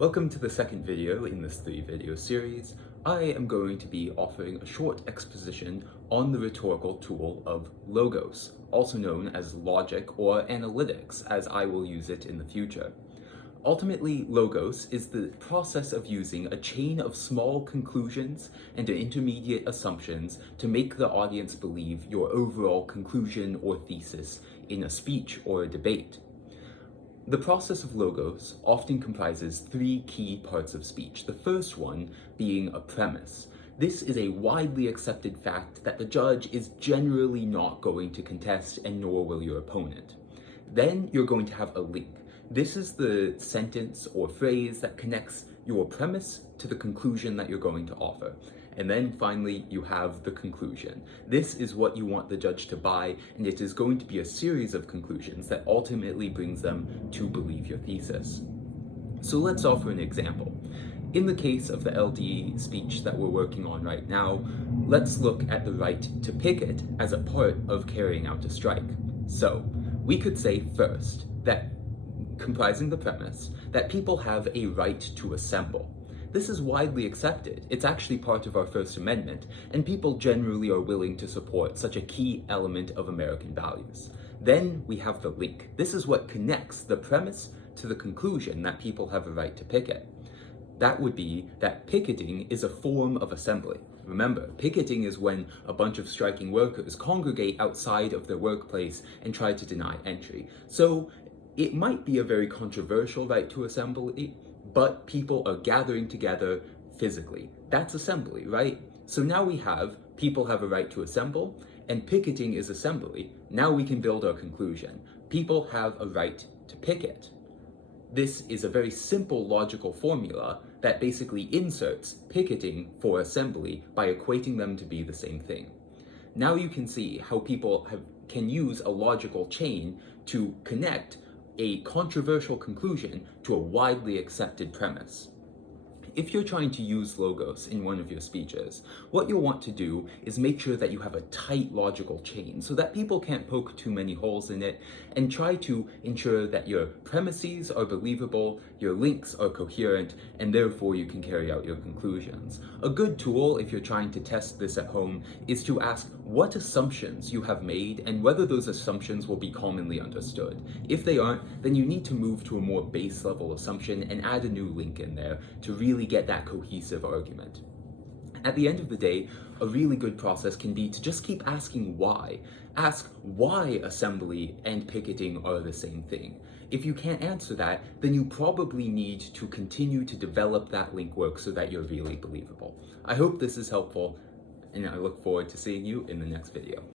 Welcome to the second video in this 3-video series. I am going to be offering a short exposition on the rhetorical tool of logos, also known as logic or analytics, as I will use it in the future. Ultimately, logos is the process of using a chain of small conclusions and intermediate assumptions to make the audience believe your overall conclusion or thesis in a speech or a debate. The process of logos often comprises 3 key parts of speech, the first one being a premise. This is a widely accepted fact that the judge is generally not going to contest, and nor will your opponent. Then you're going to have a link. This is the sentence or phrase that connects your premise to the conclusion that you're going to offer. And then finally, you have the conclusion. This is what you want the judge to buy, and it is going to be a series of conclusions that ultimately brings them to believe your thesis. So let's offer an example. In the case of the LD speech that we're working on right now, let's look at the right to picket as a part of carrying out a strike. So we could say first that, comprising the premise, that people have a right to assemble. This is widely accepted. It's actually part of our First Amendment, and people generally are willing to support such a key element of American values. Then we have the link. This is what connects the premise to the conclusion that people have a right to picket. That would be that picketing is a form of assembly. Remember, picketing is when a bunch of striking workers congregate outside of their workplace and try to deny entry. So it might be a very controversial right to assembly, but people are gathering together physically. That's assembly, right? So now we have people have a right to assemble, and picketing is assembly. Now we can build our conclusion. People have a right to picket. This is a very simple logical formula that basically inserts picketing for assembly by equating them to be the same thing. Now you can see how people can use a logical chain to connect a controversial conclusion to a widely accepted premise. If you're trying to use logos in one of your speeches, what you'll want to do is make sure that you have a tight logical chain so that people can't poke too many holes in it, and try to ensure that your premises are believable, your links are coherent, and therefore you can carry out your conclusions. A good tool, if you're trying to test this at home, is to ask what assumptions you have made and whether those assumptions will be commonly understood. If they aren't, then you need to move to a more base level assumption and add a new link in there to really get that cohesive argument. At the end of the day, a really good process can be to just keep asking why. Ask why assembly and picketing are the same thing. If you can't answer that, then you probably need to continue to develop that link work so that you're really believable. I hope this is helpful, and I look forward to seeing you in the next video.